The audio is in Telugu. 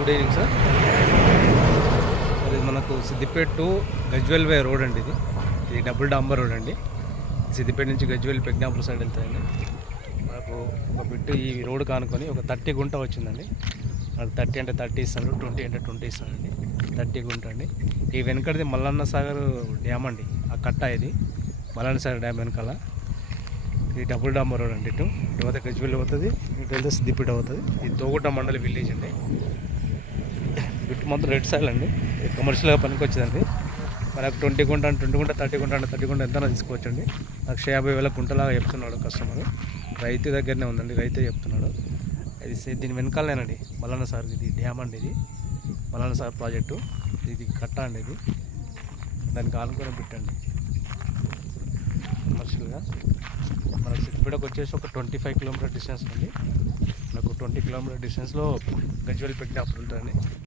Good evening sir. అది మనకు Siddipet to Gajwel way road అండి. ఇది డబుల్ డాంబర్ రోడ్ అండి. సిద్దిపేట నుంచి గజ్వెల్ పెగ్నాపూర్ సైడ్ వెళ్తాయండి. మనకు ఒక బిట్టు ఈ రోడ్ కానుకొని ఒక 30 గుంట వచ్చిందండి. మనకు 30 అంటే 30 ఇస్తాడు, 20 అంటే 20 ఇస్తాడండి. 30 గుంట అండి. ఈ వెనకటిది మల్లన్న సాగర్ డ్యామ్ అండి. ఆ కట్ట ఇది మల్లన్న సాగర్ డ్యామ్ వెనకాల. ఇది డబుల్ డాంబర్ రోడ్ అండి. ఇటు పోతే గజ్వెల్ అవుతుంది, ఇటు వెళ్తే సిద్దిపేట అవుతుంది. ఇది తోగుట మండలి విలేజ్ అండి. బిట్టు మొత్తం రెడ్ సైల్ అండి. ఇది కమర్షియల్గా పనికి వచ్చేదండి. మనకు 20 గుంట అంటే 20 గుంట, 30 గుంట అంటే 30 గుంట ఎంత తీసుకోవచ్చండి. 1,50,000 గుంటలాగా చెప్తున్నాడు కస్టమర్. రైతు దగ్గరనే ఉందండి, రైతే చెప్తున్నాడు. ఇది దీని వెనకాలేనండి మల్లన్న సార్. ఇది డ్యామ్ అండి. ఇది మల్లన్న సార్ ప్రాజెక్టు. ఇది కట్ట అండి. ఇది దానికి ఆనుకొని పెట్టండి. కమర్షియల్గా మనకు సిద్దిపేటకు వచ్చేసి ఒక 25 కిలోమీటర్ డిస్టెన్స్ అండి. మనకు 20 కిలోమీటర్ డిస్టెన్స్లో గజ్వెల్ పెగ్నాపూర్ ఉంటుందండి.